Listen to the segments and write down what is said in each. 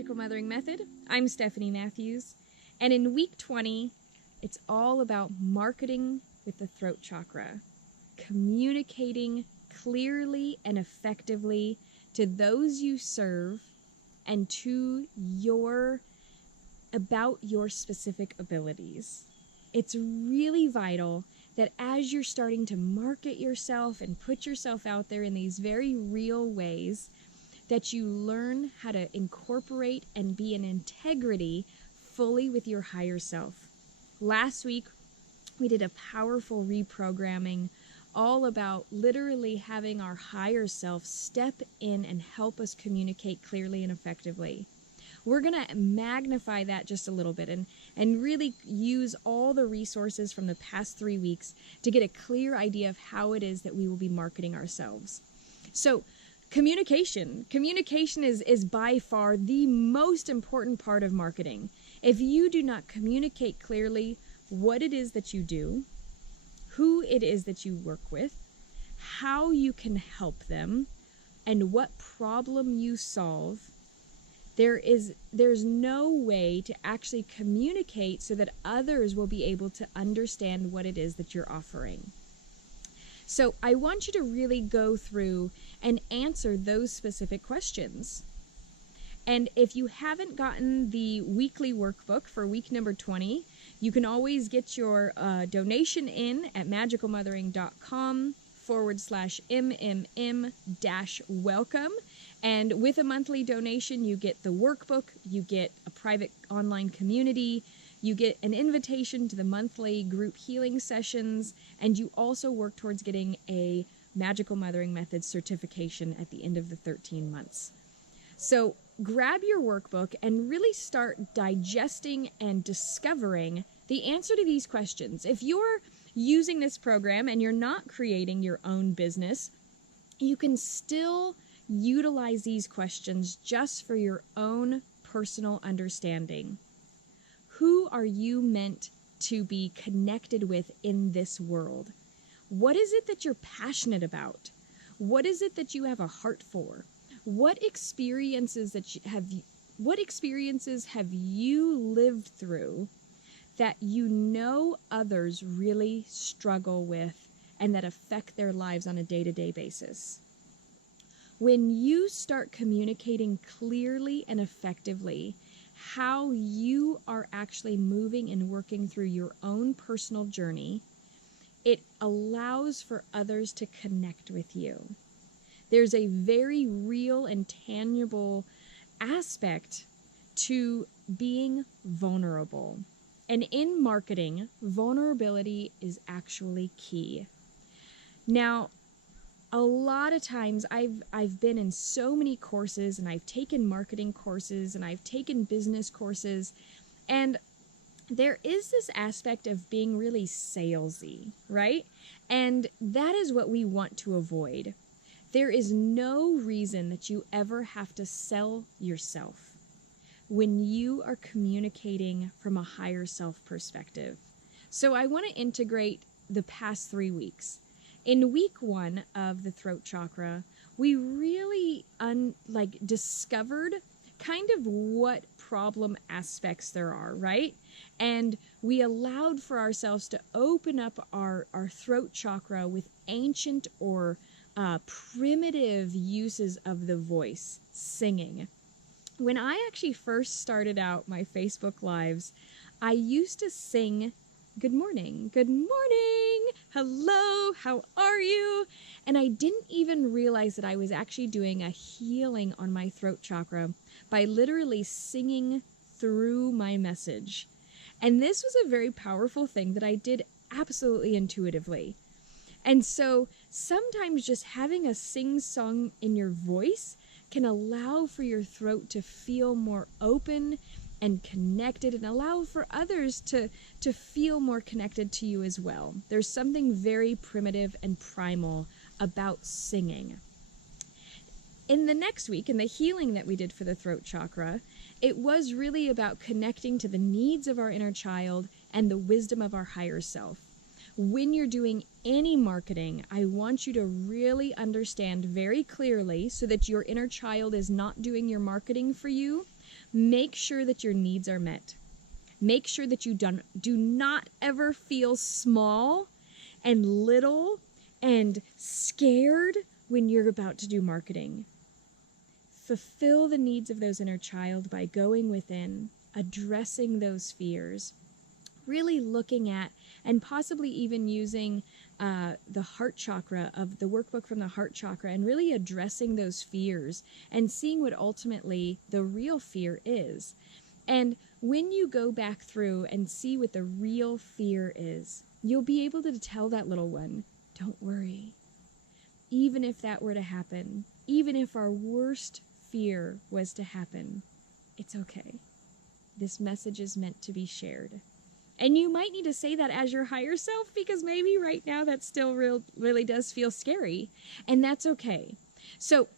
Magical Mothering Method. I'm Stephanie Matthews, and in week 20, it's all about marketing with the throat chakra, communicating clearly and effectively to those you serve and to about your specific abilities. It's really vital that as you're starting to market yourself and put yourself out there in these very real ways, that you learn how to incorporate and be in integrity fully with your higher self. Last week, we did a powerful reprogramming all about literally having our higher self step in and help us communicate clearly and effectively. We're going to magnify that just a little bit and really use all the resources from the past 3 weeks to get a clear idea of how it is that we will be marketing ourselves. So, communication. Communication is by far the most important part of marketing. If you do not communicate clearly what it is that you do, who it is that you work with, how you can help them, and what problem you solve, there's no way to actually communicate so that others will be able to understand what it is that you're offering. So I want you to really go through and answer those specific questions. And if you haven't gotten the weekly workbook for week number 20, you can always get your donation in at magicalmothering.com/MMM-welcome. And with a monthly donation, you get the workbook, you get a private online community, you get an invitation to the monthly group healing sessions, and you also work towards getting a Magical Mothering Method certification at the end of the 13 months. So grab your workbook and really start digesting and discovering the answer to these questions. If you're using this program and you're not creating your own business, you can still utilize these questions just for your own personal understanding. Who are you meant to be connected with in this world? What is it that you're passionate about? What is it that you have a heart for? What experiences have you lived through that you know others really struggle with and that affect their lives on a day-to-day basis? When you start communicating clearly and effectively how you are actually moving and working through your own personal journey, it allows for others to connect with you. There's a very real and tangible aspect to being vulnerable. And in marketing, vulnerability is actually key. Now, a lot of times I've been in so many courses, and I've taken marketing courses, and I've taken business courses, and there is this aspect of being really salesy, right? And that is what we want to avoid. There is no reason that you ever have to sell yourself when you are communicating from a higher self perspective. So I want to integrate the past 3 weeks. In week 1 of the throat chakra, we really discovered kind of what problem aspects there are, right? And we allowed for ourselves to open up our throat chakra with ancient or primitive uses of the voice, singing. When I actually first started out my Facebook Lives, I used to sing, "Good morning, good morning, hello, how are you?" And I didn't even realize that I was actually doing a healing on my throat chakra by literally singing through my message. And this was a very powerful thing that I did absolutely intuitively. And so sometimes just having a sing-song in your voice can allow for your throat to feel more open and connected, and allow for others to feel more connected to you as well. There's something very primitive and primal about singing. In the next week, in the healing that we did for the throat chakra, it was really about connecting to the needs of our inner child and the wisdom of our higher self. When you're doing any marketing, I want you to really understand very clearly so that your inner child is not doing your marketing for you, Make sure that your needs are met. Make sure that you do not ever feel small and little and scared when you're about to do marketing. Fulfill the needs of those inner child by going within, addressing those fears, really looking at and possibly even using the heart chakra of the workbook from the heart chakra and really addressing those fears and seeing what ultimately the real fear is. And when you go back through and see what the real fear is, you'll be able to tell that little one, don't worry. Even if that were to happen, even if our worst fear was to happen, it's okay. This message is meant to be shared. And you might need to say that as your higher self, because maybe right now that still really does feel scary. And that's okay. So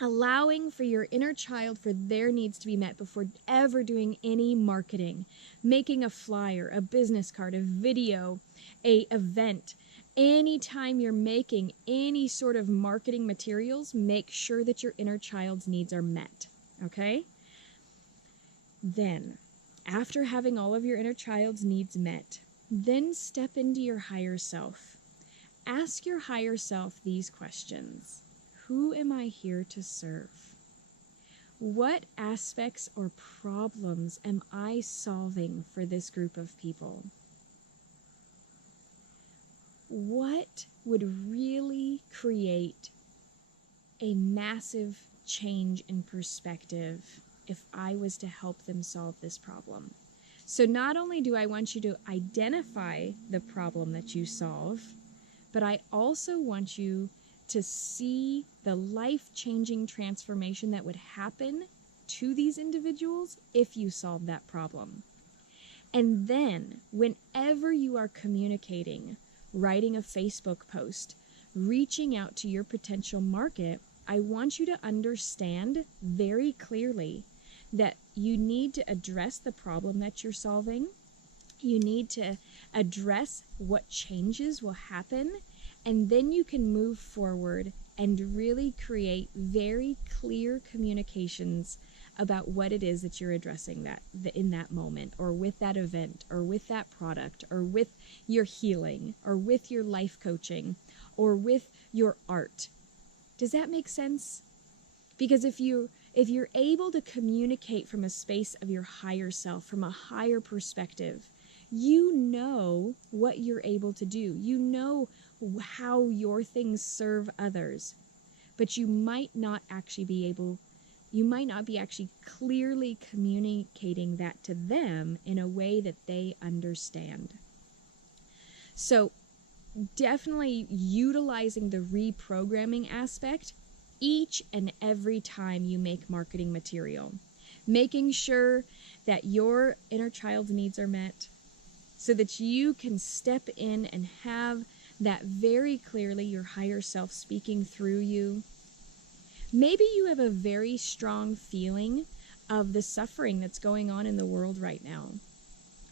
allowing for your inner child for their needs to be met before ever doing any marketing, making a flyer, a business card, a video, a event. Anytime you're making any sort of marketing materials, make sure that your inner child's needs are met, okay? Then, after having all of your inner child's needs met, then step into your higher self. Ask your higher self these questions. Who am I here to serve? What aspects or problems am I solving for this group of people? What would really create a massive change in perspective if I was to help them solve this problem? So not only do I want you to identify the problem that you solve, but I also want you to see the life-changing transformation that would happen to these individuals if you solve that problem. And then, whenever you are communicating, writing a Facebook post, reaching out to your potential market, I want you to understand very clearly that you need to address the problem that you're solving. You need to address what changes will happen, and then you can move forward and really create very clear communications about what it is that you're addressing in that moment, or with that event, or with that product, or with your healing, or with your life coaching, or with your art. Does that make sense? Because if you're able to communicate from a space of your higher self, from a higher perspective, you know what you're able to do. You know how your things serve others, but you might not be actually clearly communicating that to them in a way that they understand. So definitely utilizing the reprogramming aspect each and every time you make marketing material, making sure that your inner child's needs are met so that you can step in and have that very clearly your higher self speaking through you. Maybe you have a very strong feeling of the suffering that's going on in the world right now.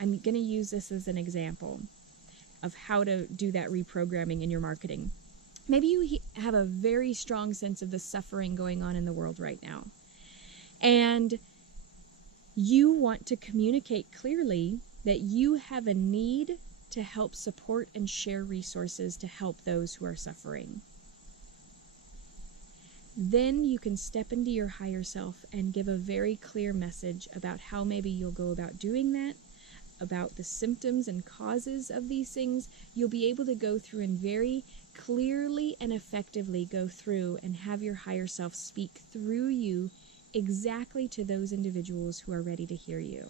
I'm going to use this as an example of how to do that reprogramming in your marketing. Maybe you have a very strong sense of the suffering going on in the world right now. And you want to communicate clearly that you have a need to help support and share resources to help those who are suffering. Then you can step into your higher self and give a very clear message about how maybe you'll go about doing that, about the symptoms and causes of these things. You'll be able to go through and very clearly and effectively go through and have your higher self speak through you exactly to those individuals who are ready to hear you.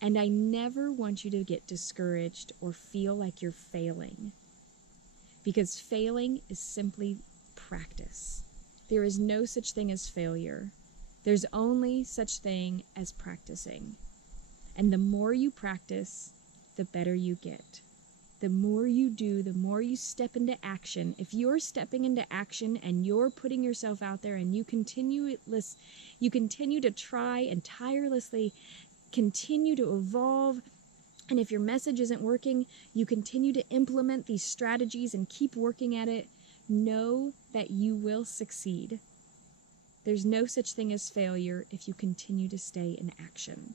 And I never want you to get discouraged or feel like you're failing, because failing is simply practice. There is no such thing as failure. There's only such thing as practicing. And the more you practice, the better you get. The more you do, the more you step into action. If you're stepping into action and you're putting yourself out there and you continue to try and tirelessly continue to evolve, and if your message isn't working, you continue to implement these strategies and keep working at it, know that you will succeed. There's no such thing as failure if you continue to stay in action.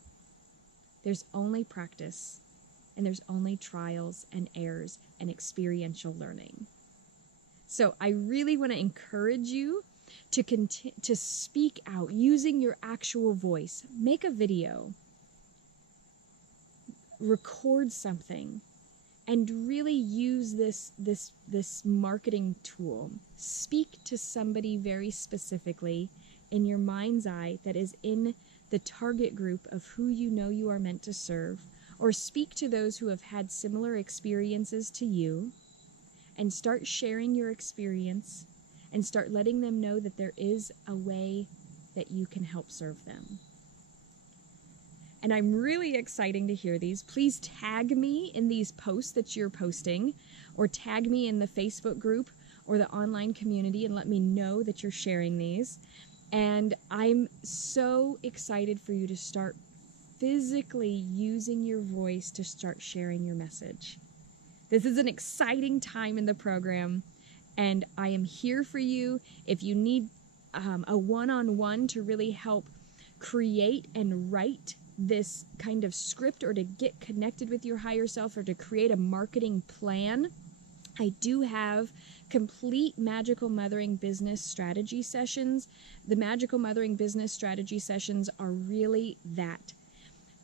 There's only practice, and there's only trials and errors and experiential learning. So I really want to encourage you to speak out using your actual voice. Make a video, record something, and really use this marketing tool. Speak to somebody very specifically in your mind's eye that is in the target group of who you know you are meant to serve, or speak to those who have had similar experiences to you, and start sharing your experience and start letting them know that there is a way that you can help serve them. And I'm really excited to hear these. Please tag me in these posts that you're posting, or tag me in the Facebook group or the online community and let me know that you're sharing these. And I'm so excited for you to start physically using your voice to start sharing your message. This is an exciting time in the program, and I am here for you. If you need a one-on-one to really help create and write this kind of script, or to get connected with your higher self, or to create a marketing plan, I do have complete Magical Mothering Business Strategy sessions. The Magical Mothering Business Strategy sessions are really that.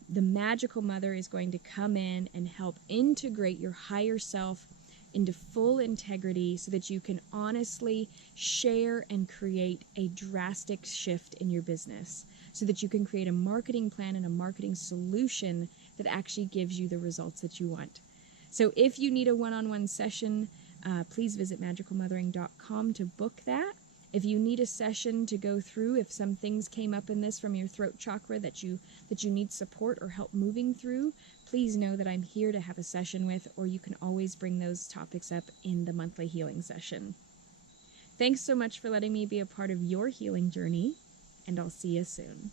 The Magical Mother is going to come in and help integrate your higher self into full integrity so that you can honestly share and create a drastic shift in your business, so that you can create a marketing plan and a marketing solution that actually gives you the results that you want. So if you need a one-on-one session, please visit magicalmothering.com to book that. If you need a session to go through, if some things came up in this from your throat chakra that you need support or help moving through, please know that I'm here to have a session with, or you can always bring those topics up in the monthly healing session. Thanks so much for letting me be a part of your healing journey, and I'll see you soon.